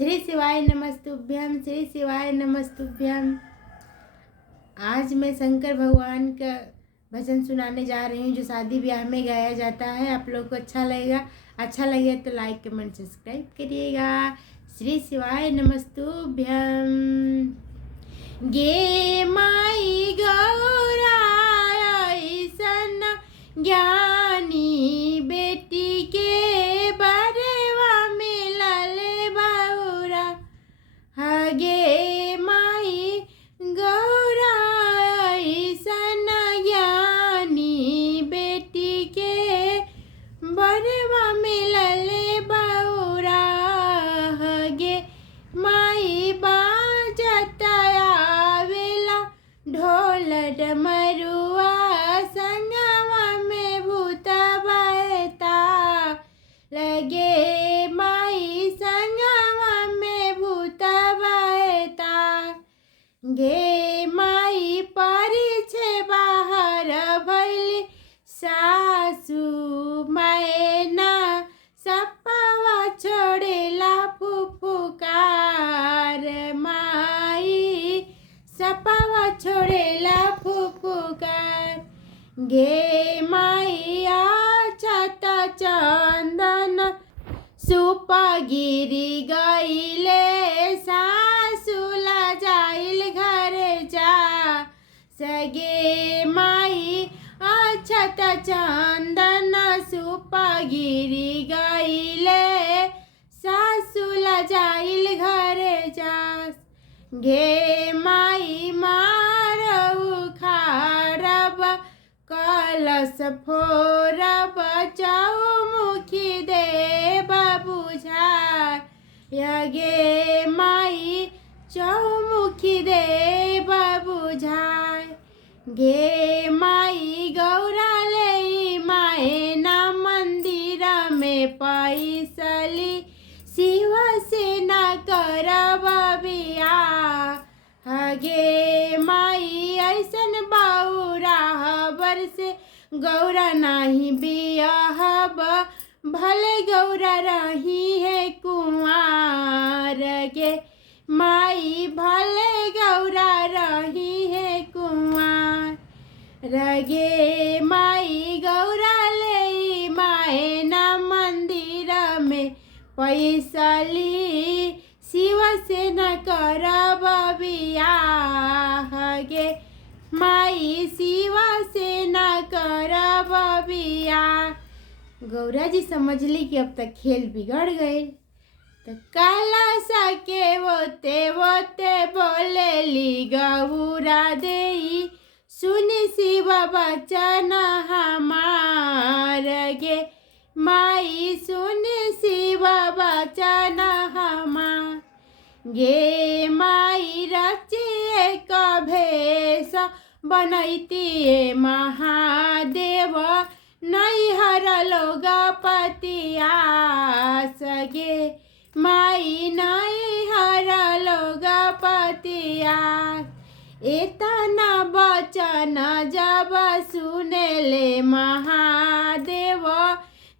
श्री शिवाय नमस्तुभ्यम, श्री शिवाय नमस्तुभ्यम। आज मैं शंकर भगवान का भजन सुनाने जा रही हूँ जो शादी ब्याह में गाया जाता है। आप लोग को अच्छा लगे तो लाइक कमेंट सब्सक्राइब करिएगा। श्री शिवाय नमस्तुभ्यम। गे माई गौराई सन ज्ञानी बेटी के बरेवा मिलले बहुरा। गे माई गौराई सन ज्ञानी बेटी के बरेवा मिलले बहुरा। गे माई बाजतयावेला ढोल डमरुआ संगवा में भूत बहता। लगे माई संगवा में भूत बहता। गे माई परिछे बाहर भैली सासू मैना सपवा छोड़ेला फुफुकार। माई सपवा छोड़ेला फुफुकार। गे माई आछत चंदन सुपगिरी गईले सासुला जाइल घरे जा। सगे माई अछत चंदन सुपगिरी गईले सासुला जाइल घरे जा। गे माई मारऊ खारब कलश फोरब चौमुखी देव बुझार। गे माई चौमुखी देव बुझार। गे माई गौरा ले माए ना मंदिर में पैसली शिव से ना करब बियाह। गे माई ऐसन बाउरा बरसे गौरा नाही बियाहब भले गौरा रही है कुंवार। गे माई भले गौरा रही है कुंवार। गे माई गौरा ले माए ना मंदिर में पैसली शिव से न करब बियाह। गे माई शिव से न करब बियाह। गौरा जी समझ ली कि अब तक खेल बिगड़ गए तो काला सके वोते वोते बोलेली गौरा देई सुनी शिव बचन हमार। गे माई सुनी शिव बचन हमार। गे माई रचिए कभेश बनैतिए महादेव नैहर लोग पतिया। सगे माई नैहर लोग पतिया। एतना बचन जब सुनेले महादेव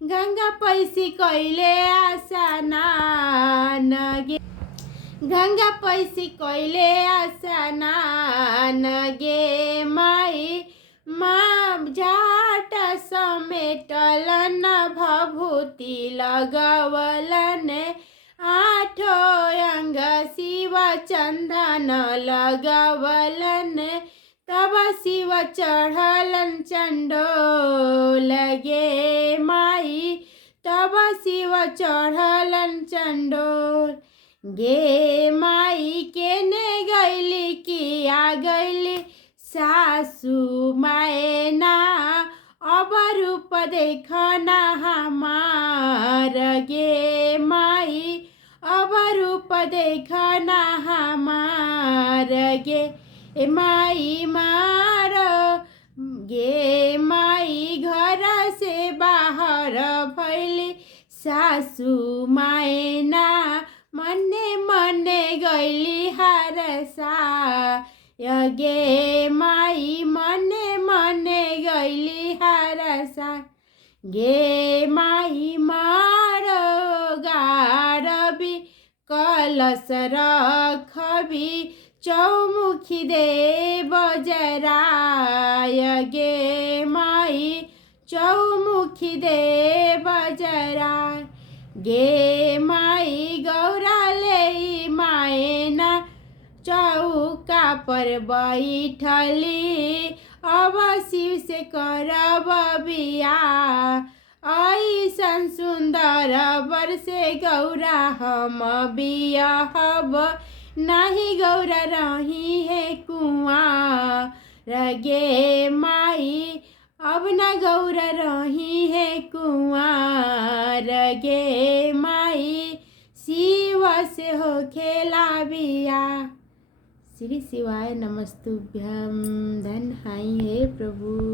गंगा पैसी कैले आसनान। गे गंगा पैसी कैले आसनान। गे माई माँ जाट समेटलन भभूति लगवलन आठो अंग शिव चंदन लगवलन तब शिव चढ़लन चंडोल। गे माई तब शिव चढ़लन चंडोल। गे माई केने गैली किया गैली सासू मैना अब रूप देखना हमार। गे माई अब रूप देखना हमार। गे माई मार। गे माई घर से बाहर भैली सासू मैना मने मने गैली हरसा। गे माई मने मने गैली हरसा। गे माई मार गारबी कलश रखबी चौमुखी देव जराय गे माई चौमुखी देव जराय गे माई गौरा ले मायना चौका पर बैठली अब शिव से करब बियाह ऐसन सुंदर वर से गौरा हम बियाहब नाही गौरा रही है कुआं गे माई अब न गौरा रही है कुआं गे माई शिव से हो खेला बियाह। श्री शिवाय नमस्तुभ्यं। धन हाई हे प्रभु।